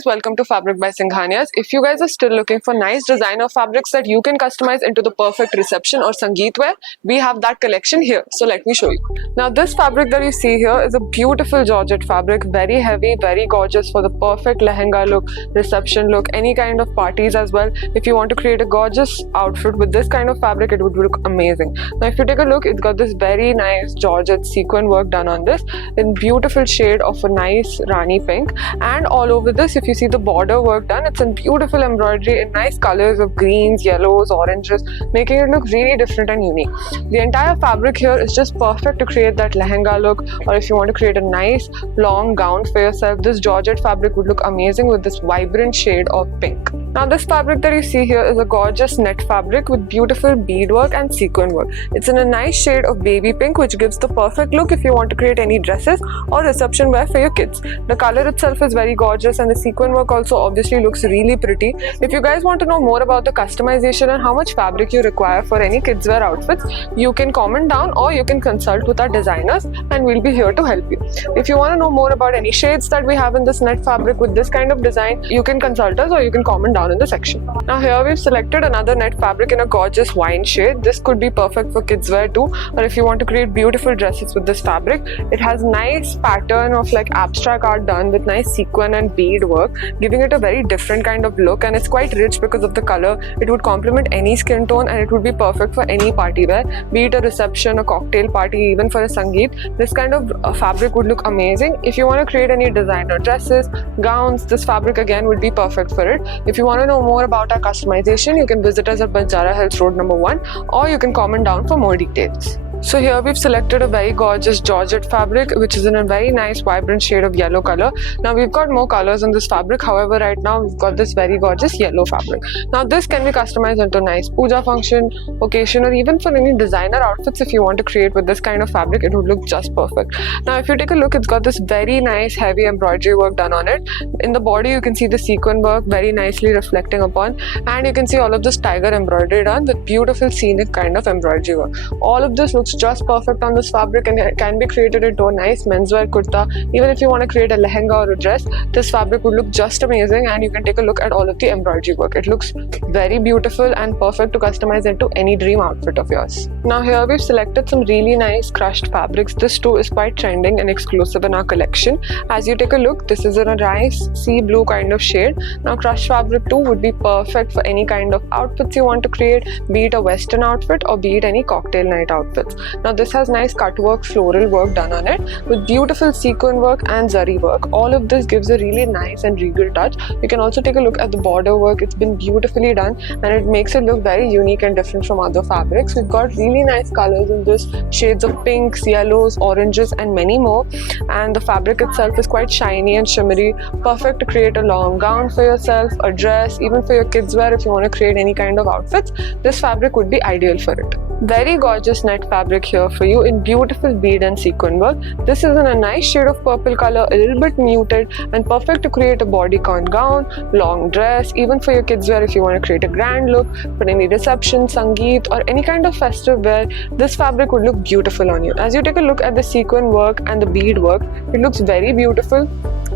guys, welcome to Fabric by Singhanias. If you guys are still looking for nice designer fabrics that you can customize into the perfect reception or sangeet wear, we have that collection here. So let me show you. Now this fabric that you see here is a beautiful georgette fabric, very heavy, very gorgeous for the perfect lehenga look, reception look, any kind of parties as well. If you want to create a gorgeous outfit with this kind of fabric, it would look amazing. Now if you take a look, it's got this very nice georgette sequin work done on this in beautiful shade of a nice Rani pink, and all over this if you see the border work done, it's in beautiful embroidery in nice colors of greens, yellows, oranges, making it look really different and unique. The entire fabric here is just perfect to create that lehenga look, or if you want to create a nice long gown for yourself, this georgette fabric would look amazing with this vibrant shade of pink. Now this fabric that you see here is a gorgeous net fabric with beautiful beadwork and sequin work. It's in a nice shade of baby pink, which gives the perfect look if you want to create any dresses or reception wear for your kids. The color itself is very gorgeous and the sequin work also obviously looks really pretty. If you guys want to know more about the customization and how much fabric you require for any kids wear outfits, you can comment down or you can consult with our designers and we'll be here to help you. If you want to know more about any shades that we have in this net fabric with this kind of design, you can consult us or you can comment down in the section. Now here we've selected another net fabric in a gorgeous wine shade. This could be perfect for kids wear too, or if you want to create beautiful dresses with this fabric. It has nice pattern of like abstract art done with nice sequin and bead work, giving it a very different kind of look, and it's quite rich because of the color. It would complement any skin tone and it would be perfect for any party wear, be it a reception, a cocktail party, even for a sangeet. This kind of fabric would look amazing. If you want to create any designer dresses, gowns, this fabric again would be perfect for it. If you want to know more about our customization, you can visit us at Banjara Hills Road number 1, or you can comment down for more details. So here we've selected a very gorgeous georgette fabric, which is in a very nice vibrant shade of yellow color. Now we've got more colors in this fabric, however right now we've got this very gorgeous yellow fabric. Now this can be customized into nice puja function, occasion, or even for any designer outfits. If you want to create with this kind of fabric, it would look just perfect. Now if you take a look, it's got this very nice heavy embroidery work done on it. In the body you can see the sequin work very nicely reflecting upon, and you can see all of this tiger embroidery done with beautiful scenic kind of embroidery work. All of this looks just perfect on this fabric and it can be created into a nice menswear kurta. Even if you want to create a lehenga or a dress, this fabric would look just amazing, and you can take a look at all of the embroidery work. It looks very beautiful and perfect to customize into any dream outfit of yours. Now here we've selected some really nice crushed fabrics. This too is quite trending and exclusive in our collection. As you take a look, this is in a nice sea blue kind of shade. Now crushed fabric too would be perfect for any kind of outfits you want to create, be it a western outfit or be it any cocktail night outfits. Now this has nice cut work, floral work done on it with beautiful sequin work and zari work. All of this gives a really nice and regal touch. You can also take a look at the border work. It's been beautifully done and it makes it look very unique and different from other fabrics. We've got really nice colors in this, shades of pinks, yellows, oranges and many more, and the fabric itself is quite shiny and shimmery, perfect to create a long gown for yourself, a dress, even for your kids wear. If you want to create any kind of outfits, this fabric would be ideal for it. Very gorgeous net fabric here for you in beautiful bead and sequin work. This is in a nice shade of purple color, a little bit muted, and perfect to create a bodycon gown, long dress, even for your kids wear. If you want to create a grand look for any reception, sangeet, or any kind of festive wear, this fabric would look beautiful on you. As you take a look at the sequin work and the bead work, it looks very beautiful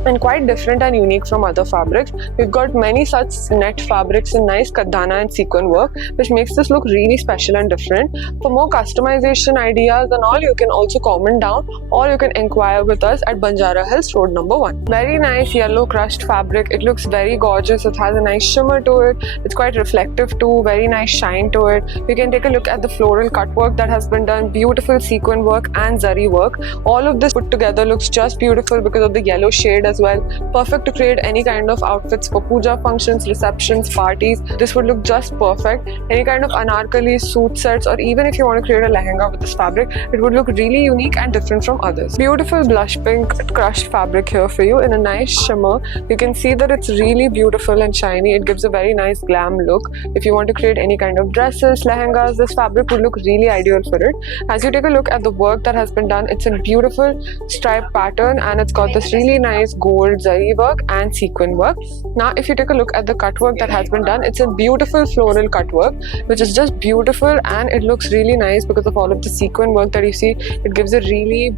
and quite different and unique from other fabrics. We've got many such net fabrics in nice kaddana and sequin work, which makes this look really special and different. For more customization ideas and all, you can also comment down or you can inquire with us at Banjara Hills Road number 1. Very nice yellow crushed fabric. It looks very gorgeous. It has a nice shimmer to it. It's quite reflective too. Very nice shine to it. You can take a look at the floral cut work that has been done. Beautiful sequin work and zari work. All of this put together looks just beautiful because of the yellow shade as well. Perfect to create any kind of outfits for puja functions, receptions, parties. This would look just perfect. Any kind of anarkali, suit sets, or even if you want to create a lehenga with this fabric, it would look really unique and different from others. Beautiful blush pink crushed fabric here for you in a nice shimmer. You can see that it's really beautiful and shiny. It gives a very nice glam look. If you want to create any kind of dresses, lehengas, this fabric would look really ideal for it. As you take a look at the work that has been done, it's a beautiful stripe pattern and it's got this really nice gold zari work and sequin work. Now if you take a look at the cut work that has been done, it's a beautiful floral cut work which is just beautiful, and it looks really nice because of all of the sequin work that you see. It gives a really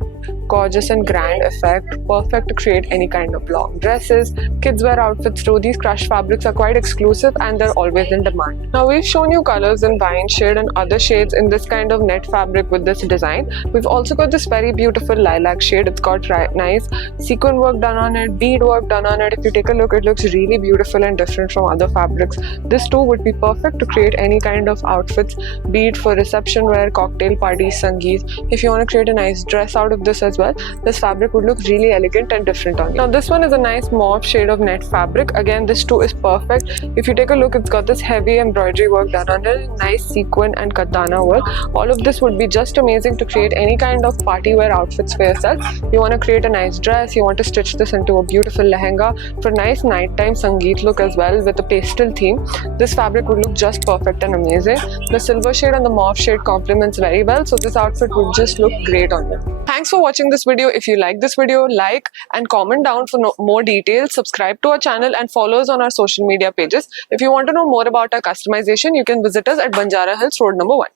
gorgeous and grand effect, perfect to create any kind of long dresses, kids wear outfits too. These crushed fabrics are quite exclusive and they're always in demand. Now we've shown you colors in wine shade and other shades in this kind of net fabric with this design. We've also got this very beautiful lilac shade. It's got nice sequin work done on it, bead work done on it. If you take a look, it looks really beautiful and different from other fabrics. This too would be perfect to create any kind of outfits, be it for reception wear, cocktail parties, sangeet. If you want to create a nice dress out of this as well, this fabric would look really elegant and different on you. Now this one is a nice mauve shade of net fabric. Again, this too is perfect. If you take a look, it's got this heavy embroidery work done on it, nice sequin and katana work. All of this would be just amazing to create any kind of party wear outfits for yourself. You want to create a nice dress, you want to stitch this into a beautiful lehenga for nice nighttime sangeet look as well with a pastel theme. This fabric would look just perfect and amazing. The silver shade and the mauve shade complements very well, so this outfit would just look great on you. Thanks for watching this video. If you like this video, like and comment down for more details. Subscribe to our channel and follow us on our social media pages. If you want to know more about our customization, you can visit us at Banjara Hills Road number 1.